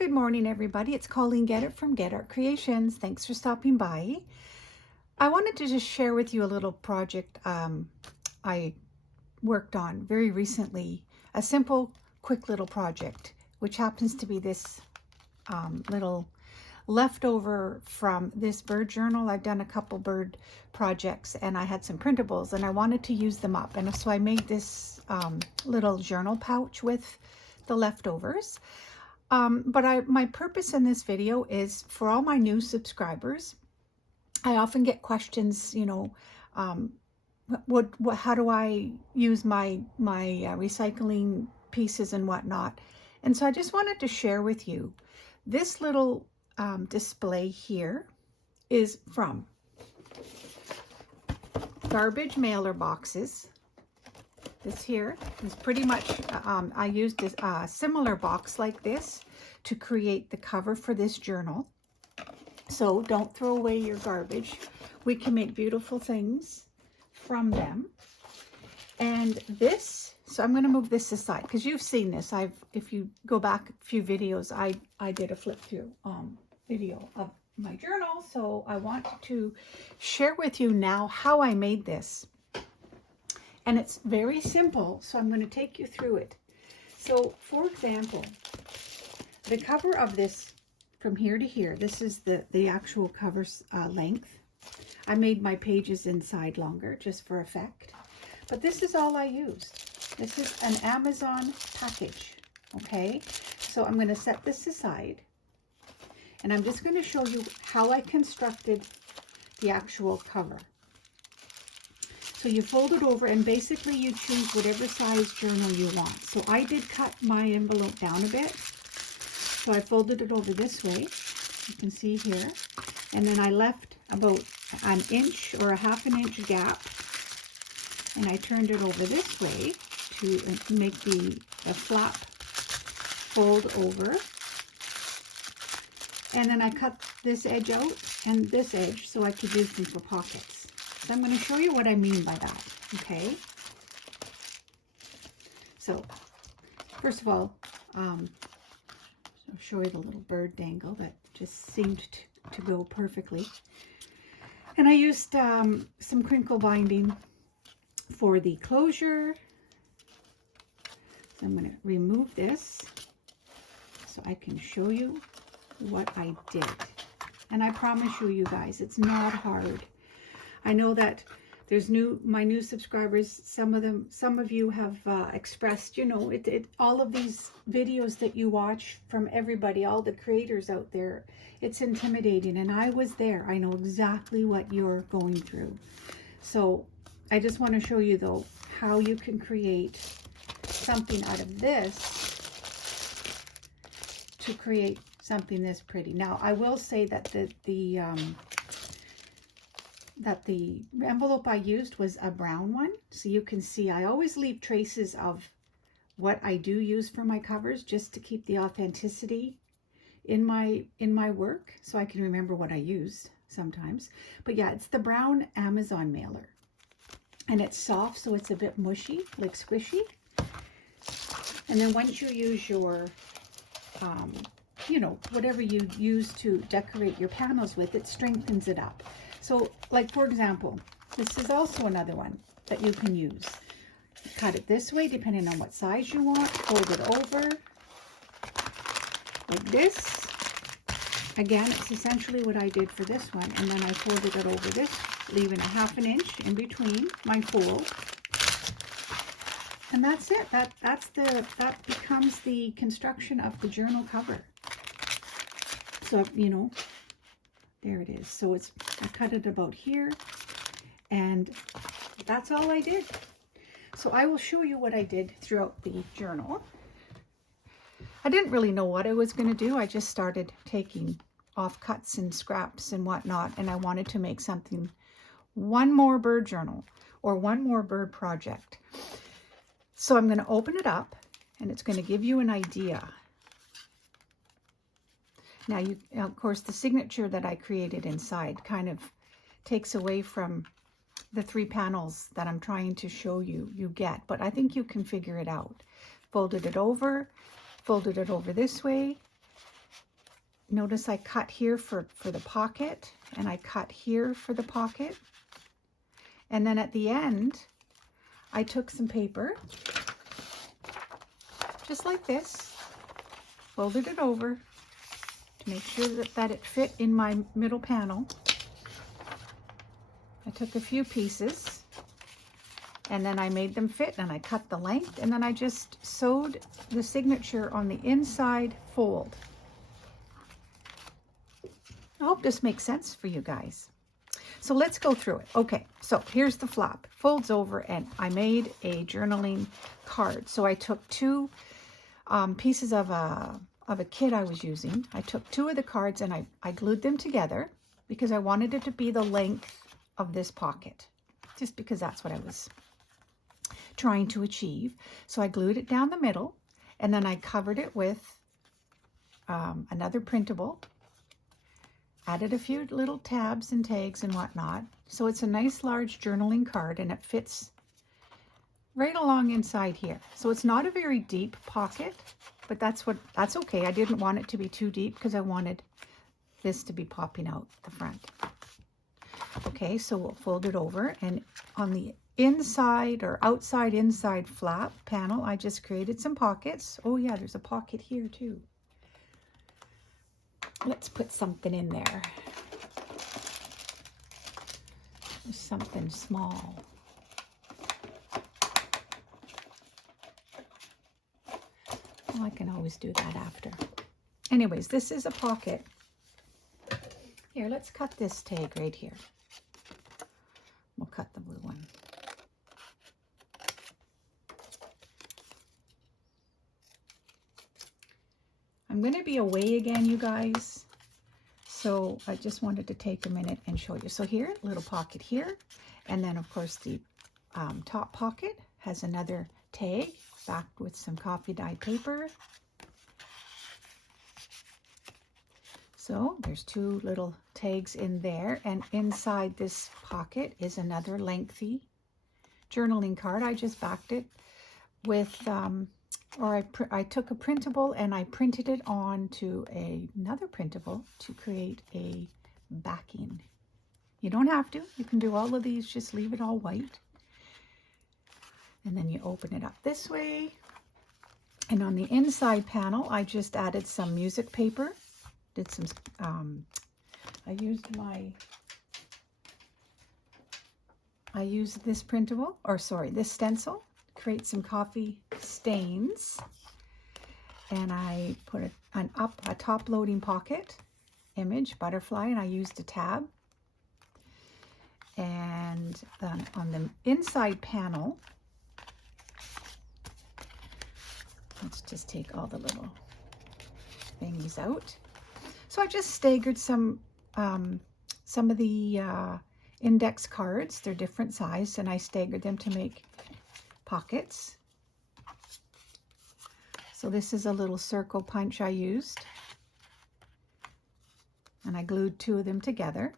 Good morning, everybody. It's Colleen Get It from Get Art Creations. Thanks for stopping by. I wanted to just share with you a little project I worked on very recently. A simple, quick little project, which happens to be this little leftover from this bird journal. I've done a couple bird projects and I had some printables and I wanted to use them up. And so I made this little journal pouch with the leftovers. But my purpose in this video is for all my new subscribers. I often get questions, how do I use my recycling pieces and whatnot. And so I just wanted to share with you this little display here is from garbage mailer boxes. This here is pretty much, I used this similar box like this to create the cover for this journal. So don't throw away your garbage. We can make beautiful things from them. And this, so I'm going to move this aside because you've seen this. If you go back a few videos, I did a flip through video of my journal. So I want to share with you now how I made this. And it's very simple, so I'm going to take you through it. So, for example, the cover of this from here to here, this is the actual cover length. I made my pages inside longer just for effect. But this is all I used. This is an Amazon package, okay? So I'm going to set this aside. And I'm just going to show you how I constructed the actual cover. So you fold it over and basically you choose whatever size journal you want. So I did cut my envelope down a bit. So I folded it over this way, you can see here. And then I left about an inch or a ½ inch gap. And I turned it over this way to make the flap fold over. And then I cut this edge out and this edge so I could use them for pockets. So I'm going to show you what I mean by that, okay? So, first of all, I'll show you the little bird dangle that just seemed to go perfectly. And I used some crinkle binding for the closure. So I'm going to remove this so I can show you what I did. And I promise you guys, it's not hard. I know that there's my new subscribers, some of you have expressed, all of these videos that you watch from everybody, all the creators out there, it's intimidating. And I was there. I know exactly what you're going through. So I just want to show you though, how you can create something out of this to create something this pretty. Now, I will say that the envelope I used was a brown one. So you can see I always leave traces of what I do use for my covers just to keep the authenticity in my work so I can remember what I used sometimes. But yeah, it's the brown Amazon mailer. And it's soft, so it's a bit mushy, like squishy. And then once you use your, whatever you use to decorate your panels with, it strengthens it up. So, like for example, this is also another one that you can use. Cut it this way, depending on what size you want. Fold it over like this. Again, it's essentially what I did for this one. And then I folded it over this, leaving a ½ inch in between my fold. And that's it. That becomes the construction of the journal cover. So, there it is. So I cut it about here, and that's all I did. So I will show you what I did throughout the journal. I didn't really know what I was going to do. I just started taking off cuts and scraps and whatnot, and I wanted to make something, one more bird journal or one more bird project. So I'm going to open it up, and it's going to give you an idea. Now, of course, the signature that I created inside kind of takes away from the 3 panels that I'm trying to show you get, but I think you can figure it out. Folded it over this way, notice I cut here for the pocket, and I cut here for the pocket. And then at the end, I took some paper, just like this, folded it over to make sure that it fit in my middle panel. I took a few pieces, and then I made them fit, and I cut the length, and then I just sewed the signature on the inside fold. I hope this makes sense for you guys. So let's go through it. Okay, so here's the flap. Folds over, and I made a journaling card. So I took two pieces of a kit I was using. I took two of the cards and I glued them together because I wanted it to be the length of this pocket, just because that's what I was trying to achieve. So I glued it down the middle, and then I covered it with another printable. Added a few little tabs and tags and whatnot. So it's a nice large journaling card, and it fits right along inside here. So it's not a very deep pocket, but that's okay. I didn't want it to be too deep because I wanted this to be popping out the front. Okay, so we'll fold it over, and on the inside or outside inside flap panel, I just created some pockets. Oh yeah, there's a pocket here too. Let's put something in there. Something small. Well, I can always do that after. Anyways, this is a pocket. Here, let's cut this tag right here. We'll cut the blue one. I'm going to be away again, you guys, so I just wanted to take a minute and show you. So here, little pocket here, and then of course the top pocket has another tag backed with some coffee dyed paper. So there's two little tags in there, and inside this pocket is another lengthy journaling card. I just backed it with I took a printable and I printed it onto another printable to create a backing. You don't have to. You can do all of these. Just leave it all white. And then you open it up this way. And on the inside panel, I just added some music paper. Did some, I used this printable, or sorry, this stencil. Create some coffee stains, and I put a top loading pocket image butterfly, and I used a tab. And then on the inside panel, let's just take all the little thingies out. So I just staggered some of the index cards. They're different size, and I staggered them to make pockets. So this is a little circle punch I used, and I glued two of them together.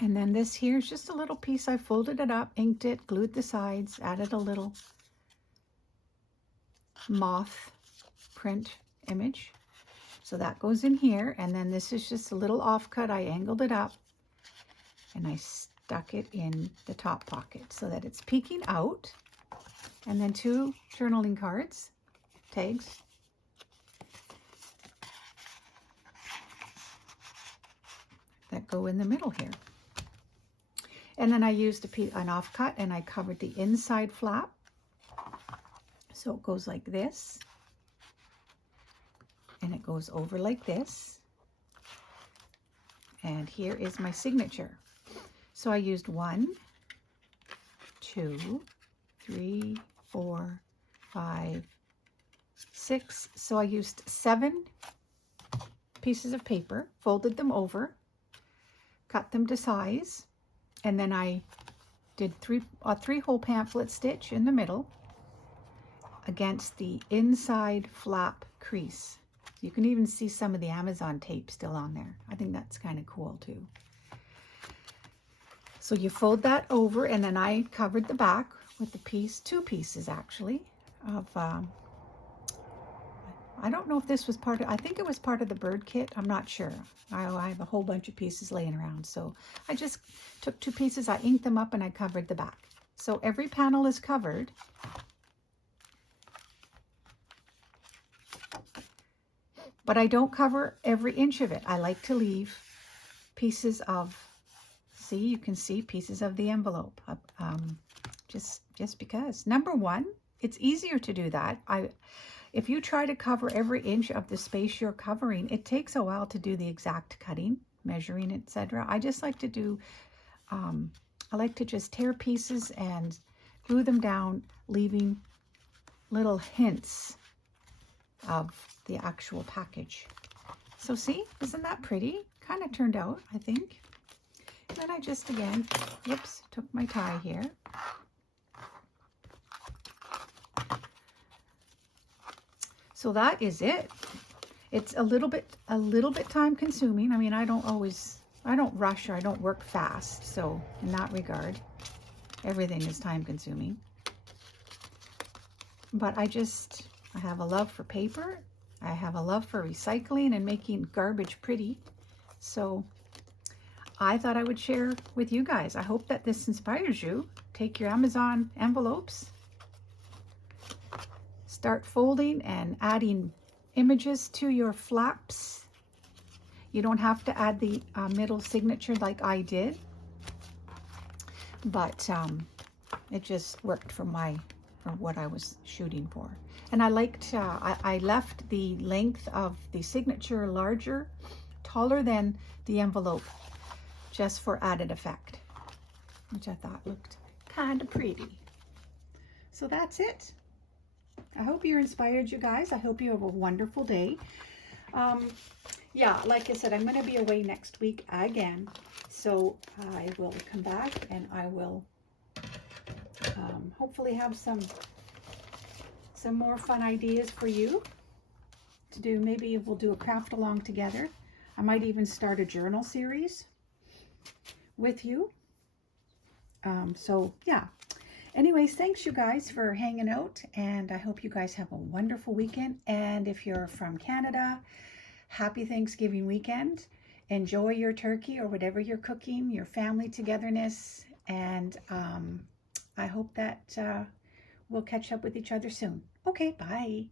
And then this here is just a little piece. I folded it up, inked it, glued the sides, added a little moth print image. So that goes in here, and then this is just a little offcut. I angled it up and I stuck it in the top pocket so that it's peeking out. And then two journaling cards, tags. That go in the middle here. And then I used an offcut, and I covered the inside flap. So it goes like this. And it goes over like this. And here is my signature. So I used 1, 2, 3, 4, 5, 6. So I used 7 pieces of paper, folded them over, cut them to size, and then I did a 3-hole pamphlet stitch in the middle against the inside flap crease. You can even see some of the Amazon tape still on there. I think that's kind of cool too. So you fold that over, and then I covered the back with the 2 pieces actually of, I don't know if this was part of, I think it was part of the bird kit. I'm not sure. I have a whole bunch of pieces laying around. So I just took 2 pieces, I inked them up, and I covered the back. So every panel is covered. But I don't cover every inch of it. I like to leave pieces of, see, you can see pieces of the envelope. Just because. Number one, it's easier to do that. If you try to cover every inch of the space you're covering, it takes a while to do the exact cutting, measuring, etc. I just like to do, I like to just tear pieces and glue them down, leaving little hints of the actual package. So see, isn't that pretty? Kind of turned out, I think. And then I just, again, whoops, took my tie here. So that is it. It's a little bit time consuming. I mean, I don't rush or I don't work fast. So in that regard, everything is time consuming. But I have a love for paper. I have a love for recycling and making garbage pretty. So I thought I would share with you guys. I hope that this inspires you. Take your Amazon envelopes, start folding and adding images to your flaps. You don't have to add the middle signature like I did, but it just worked for what I was shooting for. And I liked, I left the length of the signature larger, taller than the envelope, just for added effect, which I thought looked kind of pretty. So that's it. I hope you're inspired, you guys. I hope you have a wonderful day. Yeah, like I said, I'm going to be away next week again. So I will come back and I will hopefully have some more fun ideas for you to do. Maybe we'll do a craft along together. I might even start a journal series with you. So yeah. Anyways, thanks you guys for hanging out, and I hope you guys have a wonderful weekend. And if you're from Canada, happy Thanksgiving weekend. Enjoy your turkey or whatever you're cooking, your family togetherness, and I hope that we'll catch up with each other soon. Okay, bye.